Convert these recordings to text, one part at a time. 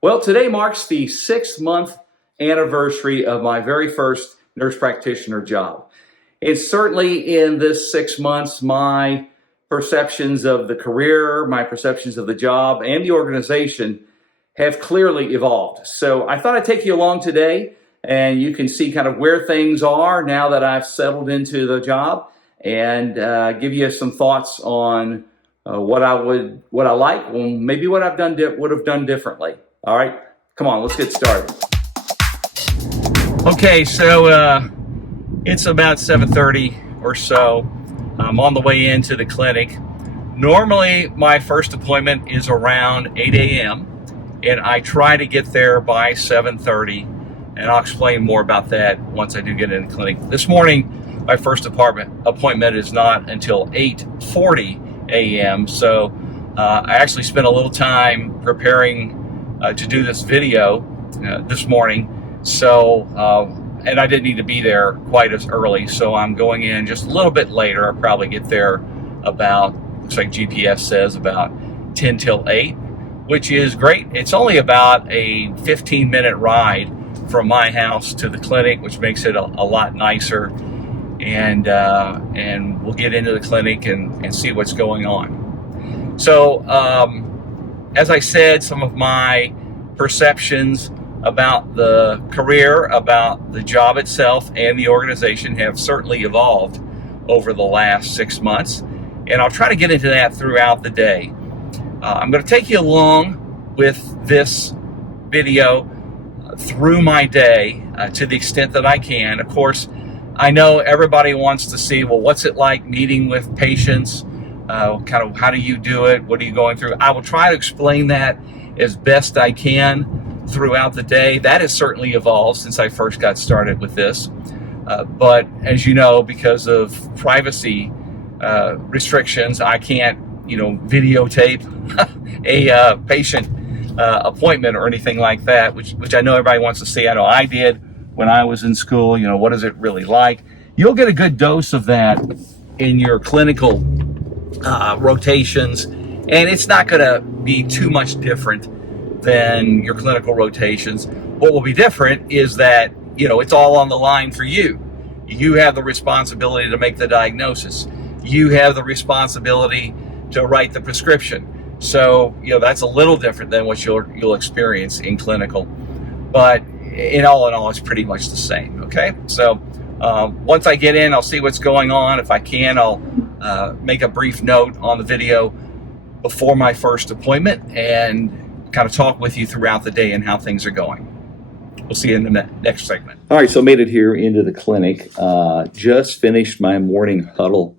Well, today marks the 6-month anniversary of my very first nurse practitioner job. And certainly in this 6 months, my perceptions of the career, my perceptions of the job, and the organization have clearly evolved. So I thought I'd take you along today, and you can see kind of where things are now that I've settled into the job, and give you some thoughts on what I like, and maybe what would have done differently. All right, come on, let's get started. Okay, so it's about 7:30 or so. I'm on the way into the clinic. Normally, my first appointment is around 8 a.m., and I try to get there by 7:30, and I'll explain more about that once I do get in the clinic. This morning, my first appointment is not until 8:40 a.m., so I actually spent a little time preparing to do this video this morning, so and I didn't need to be there quite as early, so I'm going in just a little bit later. I'll probably get there about, looks like GPS says, about 10 till 8, which is great. It's only about a 15-minute ride from my house to the clinic, which makes it a lot nicer, and we'll get into the clinic and see what's going on. So as I said, some of my perceptions about the career, about the job itself, and the organization have certainly evolved over the last 6 months, and I'll try to get into that throughout the day. I'm going to take you along with this video through my day to the extent that I can. Of course, I know everybody wants to see, well, what's it like meeting with patients? Kind of how do you do it? What are you going through? I will try to explain that as best I can throughout the day. That has certainly evolved since I first got started with this. But as you know, because of privacy restrictions, I can't, videotape a patient appointment or anything like that, which I know everybody wants to see. I know I did when I was in school. What is it really like? You'll get a good dose of that in your clinical rotations, and it's not going to be too much different than your clinical rotations. What will be different is that, it's all on the line for you. You have the responsibility to make the diagnosis. You have the responsibility to write the prescription. So, that's a little different than what you'll experience in clinical. But in all, it's pretty much the same, okay? So once I get in, I'll see what's going on. If I can, I'll make a brief note on the video before my first appointment and kind of talk with you throughout the day and how things are going. We'll see you in the next segment. All right, so made it here into the clinic. Just finished my morning huddle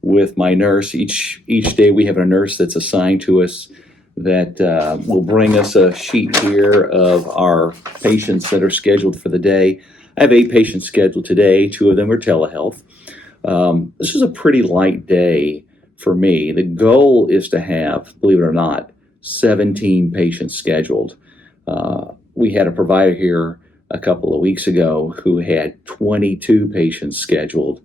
with my nurse. Each day we have a nurse that's assigned to us that will bring us a sheet here of our patients that are scheduled for the day. I have 8 patients scheduled today. 2 of them are telehealth. This is a pretty light day for me. The goal is to have, believe it or not, 17 patients scheduled. We had a provider here a couple of weeks ago who had 22 patients scheduled,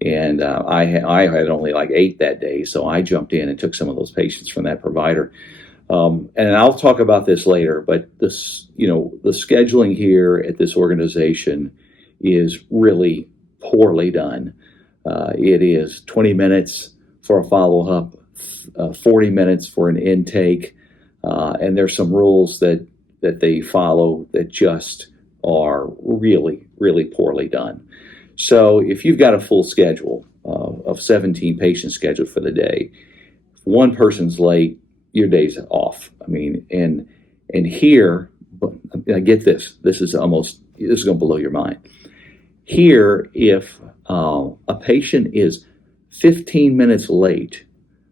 and I had only like 8 that day, so I jumped in and took some of those patients from that provider. And I'll talk about this later, but this, the scheduling here at this organization is really poorly done. It is 20 minutes for a follow-up, 40 minutes for an intake, and there's some rules that they follow that just are really, really poorly done. So if you've got a full schedule of 17 patients scheduled for the day, if one person's late, your day's off. I mean, and here, I get this. This is going to blow your mind. Here, if a patient is 15 minutes late,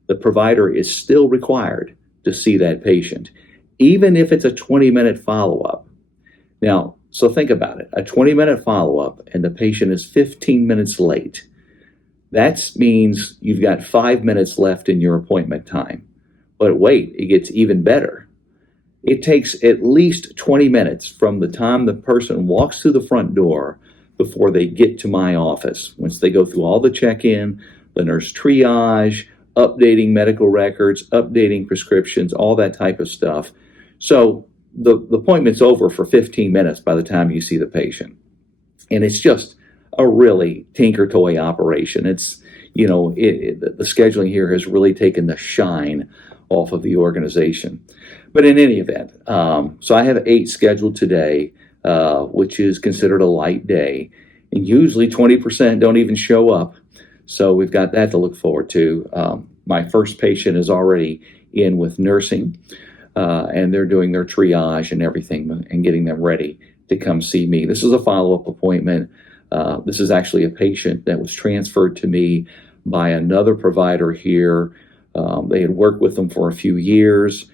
the provider is still required to see that patient, even if it's a 20-minute follow-up. Now, so think about it. A 20-minute follow-up and the patient is 15 minutes late. That means you've got 5 minutes left in your appointment time. But wait, it gets even better. It takes at least 20 minutes from the time the person walks through the front door before they get to my office. Once they go through all the check-in, the nurse triage, updating medical records, updating prescriptions, all that type of stuff. So the appointment's over for 15 minutes by the time you see the patient. And it's just a really tinker toy operation. It's, the scheduling here has really taken the shine off of the organization. But in any event, so I have 8 scheduled today, which is considered a light day. And usually 20% don't even show up. So we've got that to look forward to. My first patient is already in with nursing, and they're doing their triage and everything and getting them ready to come see me. This is a follow-up appointment. This is actually a patient that was transferred to me by another provider here. They had worked with them for a few years,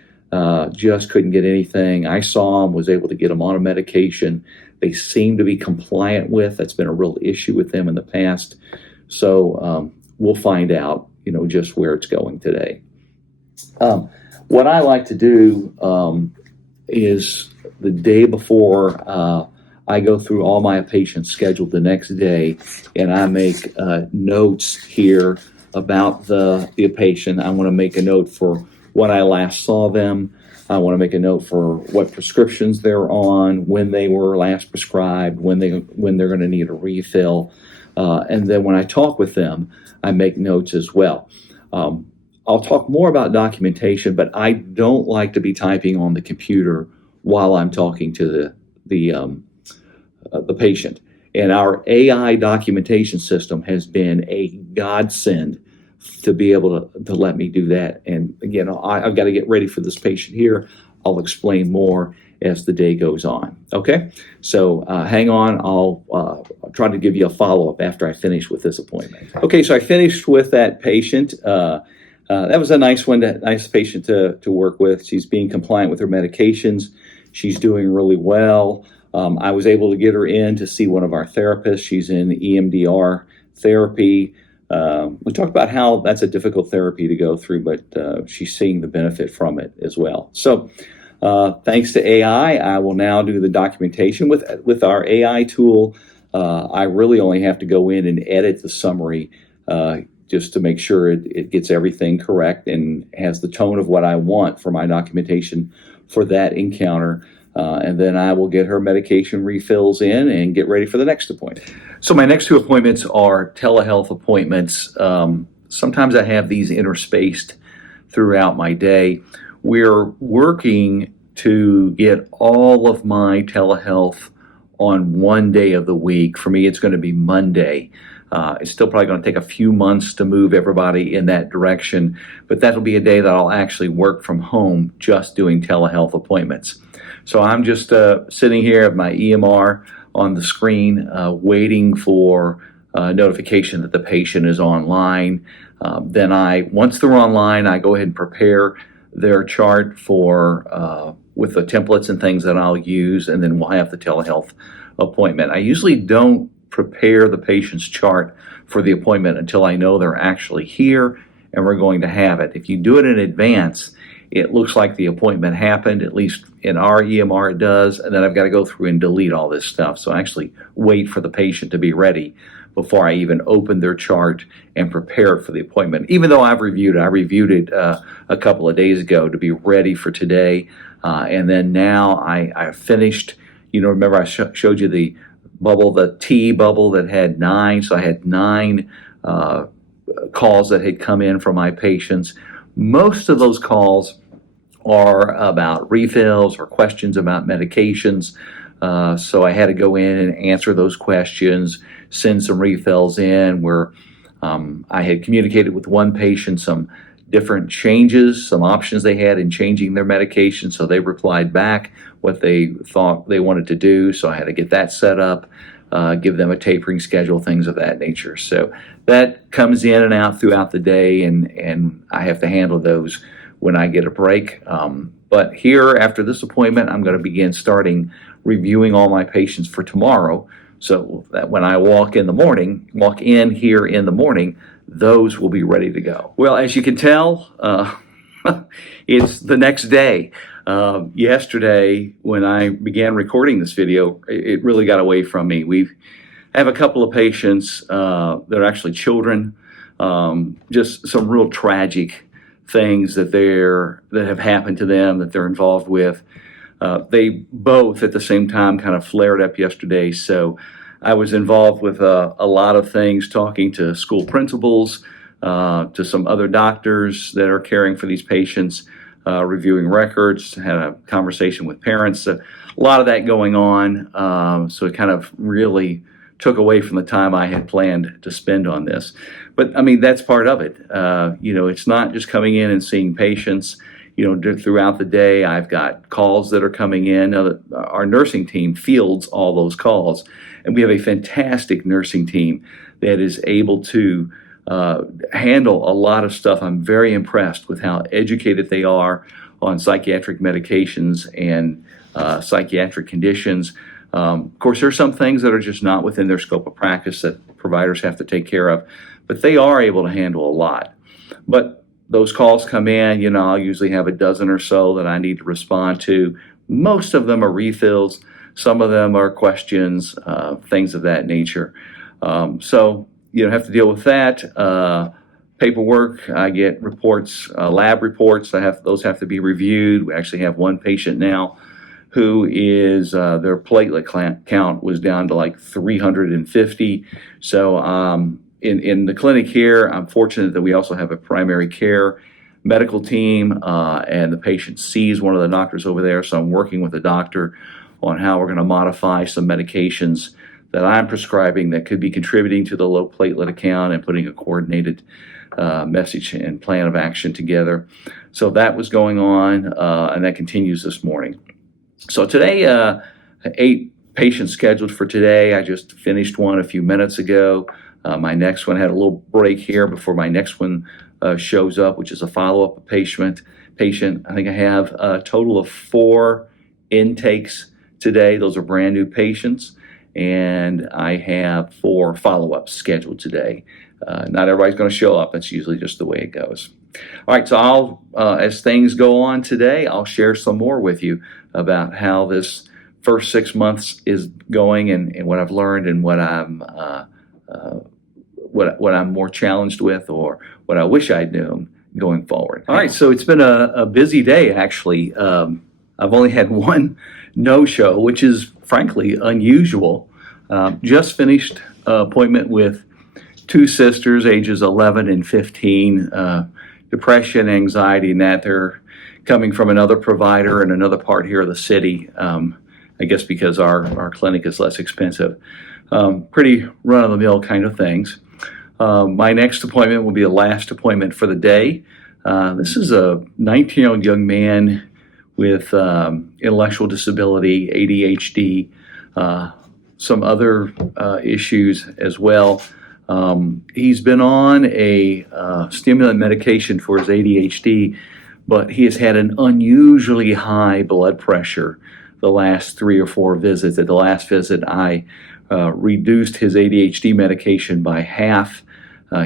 just couldn't get anything. I saw them, was able to get them on a medication they seem to be compliant with. That's been a real issue with them in the past. So we'll find out, just where it's going today. What I like to do is the day before I go through all my patients scheduled the next day, and I make notes here about the patient. I want to make a note for when I last saw them. I want to make a note for what prescriptions they're on, when they were last prescribed, when they're going to need a refill. And then when I talk with them, I make notes as well. I'll talk more about documentation, but I don't like to be typing on the computer while I'm talking to the patient. And our AI documentation system has been a godsend to be able to let me do that. And again, I've got to get ready for this patient here. I'll explain more as the day goes on. Okay, so hang on. I'll try to give you a follow-up after I finish with this appointment. Okay, so I finished with that patient. That was a nice one, nice patient to work with. She's being compliant with her medications. She's doing really well. I was able to get her in to see one of our therapists. She's in EMDR therapy. We talked about how that's a difficult therapy to go through, but she's seeing the benefit from it as well. So thanks to AI, I will now do the documentation with our AI tool. I really only have to go in and edit the summary just to make sure it gets everything correct and has the tone of what I want for my documentation for that encounter. And then I will get her medication refills in and get ready for the next appointment. So my next 2 appointments are telehealth appointments. Sometimes I have these interspaced throughout my day. We're working to get all of my telehealth on one day of the week. For me, it's going to be Monday. It's still probably going to take a few months to move everybody in that direction, but that'll be a day that I'll actually work from home just doing telehealth appointments. So I'm just sitting here at my EMR on the screen, waiting for notification that the patient is online. Then once they're online, I go ahead and prepare their chart with the templates and things that I'll use, and then we'll have the telehealth appointment. I usually don't prepare the patient's chart for the appointment until I know they're actually here and we're going to have it. If you do it in advance, it looks like the appointment happened, at least in our EMR it does, and then I've got to go through and delete all this stuff. So I actually wait for the patient to be ready before I even open their chart and prepare it for the appointment. Even though I've reviewed it, I reviewed it a couple of days ago to be ready for today. And then now I finished, remember I showed you the bubble, the T bubble that had 9. So I had 9 calls that had come in from my patients. Most of those calls are about refills or questions about medications. So I had to go in and answer those questions, send some refills in where I had communicated with one patient some different changes, some options they had in changing their medication. So they replied back what they thought they wanted to do. So I had to get that set up, give them a tapering schedule, things of that nature. So that comes in and out throughout the day, and I have to handle those when I get a break. But here, after this appointment, I'm going to begin starting reviewing all my patients for tomorrow, so that when I walk in here in the morning, those will be ready to go. Well, as you can tell, it's the next day. Yesterday, when I began recording this video, it really got away from me. I have a couple of patients that are actually children, just some real tragic things that have happened to them that they're involved with. They both at the same time kind of flared up yesterday. So I was involved with a lot of things, talking to school principals, to some other doctors that are caring for these patients, reviewing records, had a conversation with parents, a lot of that going on. So it kind of really took away from the time I had planned to spend on this. But I mean, that's part of it. It's not just coming in and seeing patients. Throughout the day, I've got calls that are coming in. Our nursing team fields all those calls, and we have a fantastic nursing team that is able to handle a lot of stuff. I'm very impressed with how educated they are on psychiatric medications and psychiatric conditions. Of course, there are some things that are just not within their scope of practice that providers have to take care of, but they are able to handle a lot. But those calls come in, I'll usually have a dozen or so that I need to respond to. Most of them are refills. Some of them are questions, things of that nature. So have to deal with that. Paperwork, I get reports, lab reports. Those have to be reviewed. We actually have one patient now who is their platelet count was down to like 350. So in the clinic here, I'm fortunate that we also have a primary care medical team, and the patient sees one of the doctors over there. So I'm working with the doctor on how we're going to modify some medications that I'm prescribing that could be contributing to the low platelet count, and putting a coordinated message and plan of action together. So that was going on, and that continues this morning. So today, 8 patients scheduled for today. I just finished one a few minutes ago. My next one had a little break here before my next one shows up, which is a follow-up patient. I think I have a total of 4 intakes today. Those are brand new patients. And I have 4 follow-ups scheduled today. Not everybody's going to show up. That's usually just the way it goes. All right, so as things go on today, I'll share some more with you about how this first 6 months is going, and what I've learned, and what I'm more challenged with, or what I wish I'd known going forward. All right, so it's been a busy day, actually. I've only had one no-show, which is frankly unusual. Just finished an appointment with 2 sisters, ages 11 and 15, depression, anxiety, and that. They're coming from another provider in another part here of the city, I guess because our clinic is less expensive. Pretty run-of-the-mill kind of things. My next appointment will be the last appointment for the day. This is a 19-year-old young man with intellectual disability, ADHD, some other issues as well. He's been on a stimulant medication for his ADHD, but he has had an unusually high blood pressure the last 3 or 4 visits. At the last visit, I reduced his ADHD medication by half.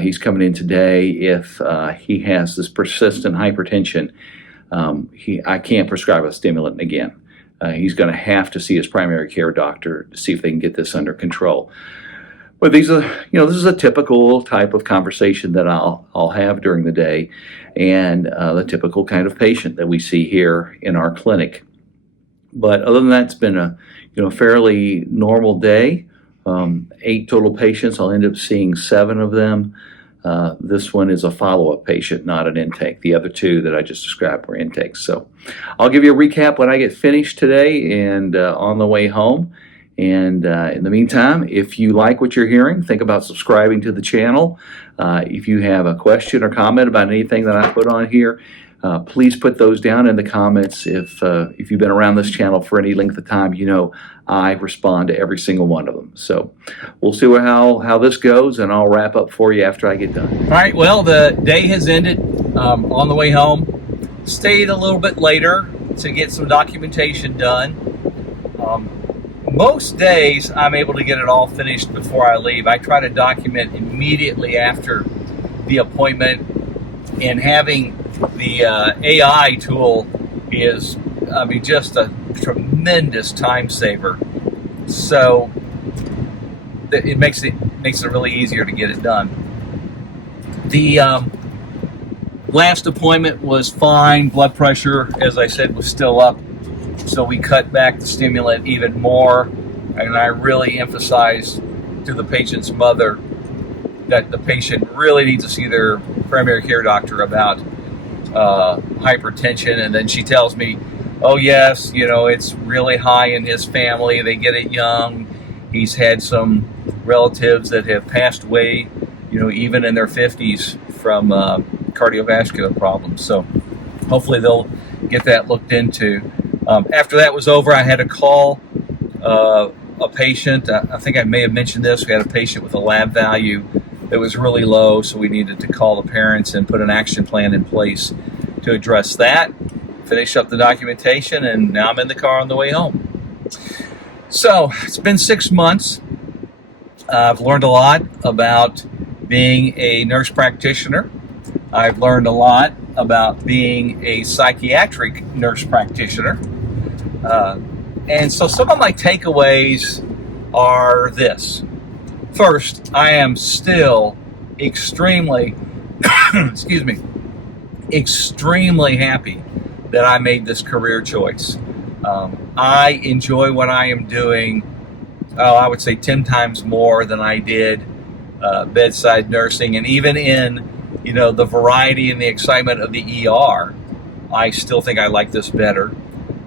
He's coming in today. If he has this persistent hypertension, I can't prescribe a stimulant again. He's going to have to see his primary care doctor to see if they can get this under control. But this is a typical type of conversation that I'll have during the day, and the typical kind of patient that we see here in our clinic. But other than that, it's been a fairly normal day. 8 total patients. I'll end up seeing 7 of them. This one is a follow-up patient, not an intake. The other 2 that I just described were intakes. So I'll give you a recap when I get finished today and on the way home. And in the meantime, if you like what you're hearing, think about subscribing to the channel. If you have a question or comment about anything that I put on here, please put those down in the comments. If you've been around this channel for any length of time, I respond to every single one of them. So we'll see how this goes, and I'll wrap up for you after I get done. All right, well, the day has ended. On the way home, stayed a little bit later to get some documentation done. Most days I'm able to get it all finished before I leave. I try to document immediately after the appointment, and having the AI tool is, just a tremendous time saver. So it makes it really easier to get it done. The last appointment was fine. Blood pressure, as I said, was still up So we cut back the stimulant even more, and I really emphasized to the patient's mother that the patient really needs to see their primary care doctor about hypertension. And then she tells me, oh yes, it's really high in his family. They get it young. He's had some relatives that have passed away, even in their 50s from cardiovascular problems. So hopefully they'll get that looked into. After that was over, I had to call a patient. I think I may have mentioned this. We had a patient with a lab value that was really low, so we needed to call the parents and put an action plan in place to address that. Finish up the documentation, and now I'm in the car on the way home. So it's been 6 months. I've learned a lot about being a nurse practitioner. I've learned a lot about being a psychiatric nurse practitioner. And so some of my takeaways are this. First, I am still extremely, extremely happy that I made this career choice. I enjoy what I am doing, I would say 10 times more than I did bedside nursing. And even in, the variety and the excitement of the ER, I still think I like this better.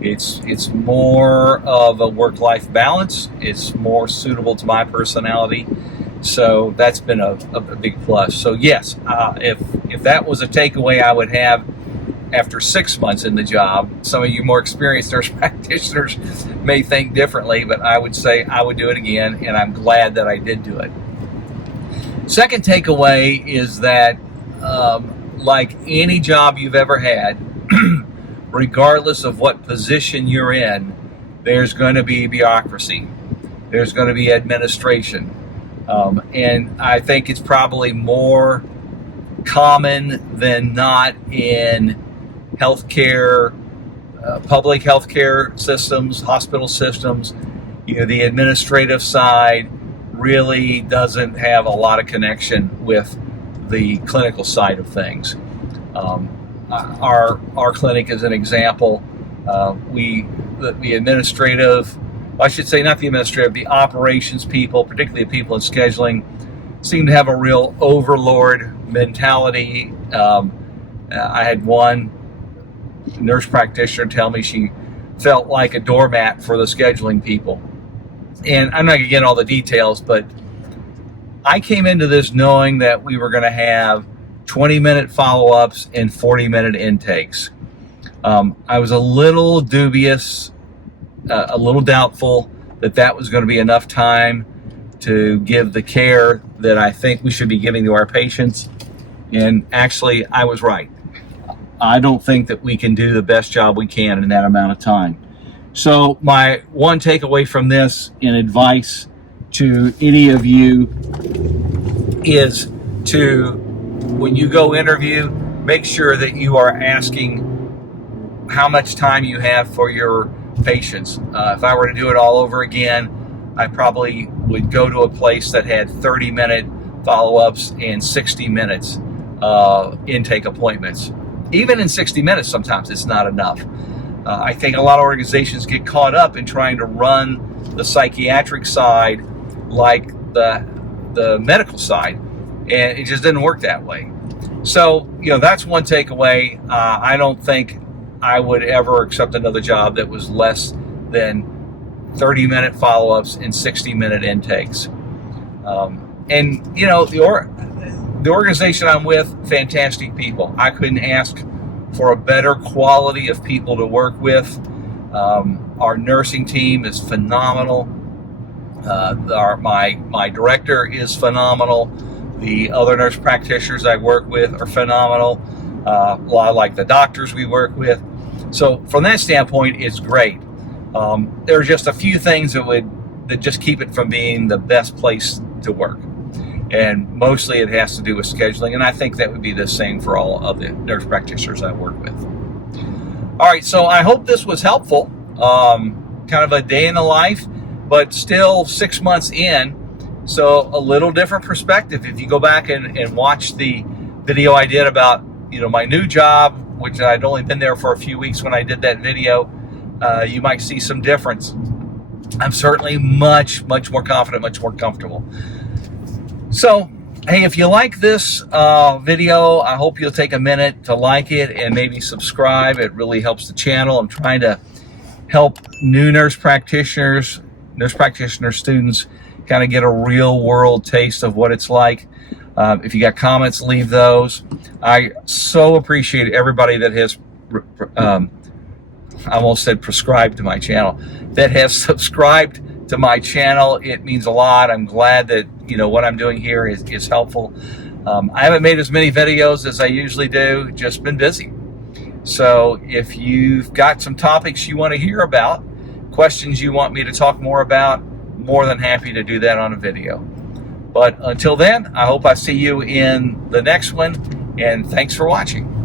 It's more of a work-life balance. It's more suitable to my personality. So that's been a big plus. So yes, if that was a takeaway I would have after 6 months in the job, some of you more experienced nurse practitioners may think differently, but I would say I would do it again, and I'm glad that I did do it. Second takeaway is that like any job you've ever had, regardless of what position you're in, there's going to be bureaucracy. There's going to be administration. And I think it's probably more common than not in healthcare, public healthcare systems, hospital systems. The administrative side really doesn't have a lot of connection with the clinical side of things. Our clinic is an example. The administrative, I should say not the administrative, the operations people, particularly the people in scheduling, seem to have a real overlord mentality. I had one nurse practitioner tell me she felt like a doormat for the scheduling people. And I'm not going to get into all the details, but I came into this knowing that we were going to have 20-minute follow-ups and 40-minute intakes. I was a little dubious, a little doubtful that was going to be enough time to give the care that I think we should be giving to our patients. And actually, I was right. I don't think that we can do the best job we can in that amount of time. So my one takeaway from this in advice to any of you is to, when you go interview, make sure that you are asking how much time you have for your patients. If I were to do it all over again, I probably would go to a place that had 30-minute follow-ups and 60 minutes intake appointments. Even in 60 minutes, sometimes it's not enough. I think a lot of organizations get caught up in trying to run the psychiatric side like the medical side, and it just didn't work that way. So, that's one takeaway. I don't think I would ever accept another job that was less than 30-minute follow-ups and 60-minute intakes. And the organization I'm with, fantastic people. I couldn't ask for a better quality of people to work with. Our nursing team is phenomenal. My director is phenomenal. The other nurse practitioners I work with are phenomenal. A lot of like the doctors we work with. So from that standpoint, it's great. There are just a few things that just keep it from being the best place to work. And mostly it has to do with scheduling. And I think that would be the same for all of the nurse practitioners I work with. All right, so I hope this was helpful. Kind of a day in the life, but still 6 months in. So a little different perspective. If you go back and watch the video I did about, my new job, which I'd only been there for a few weeks when I did that video, you might see some difference. I'm certainly much more confident, much more comfortable. So, hey, if you like this video, I hope you'll take a minute to like it and maybe subscribe. It really helps the channel. I'm trying to help new nurse practitioner students kind of get a real world taste of what it's like. If you got comments, leave those. I so appreciate everybody that has, I almost said prescribed to my channel, that has subscribed to my channel. It means a lot. I'm glad that, you know, what I'm doing here is helpful. I haven't made as many videos as I usually do, just been busy. So if you've got some topics you want to hear about, questions you want me to talk more about, more than happy to do that on a video. But until then, I hope I see you in the next one, and thanks for watching.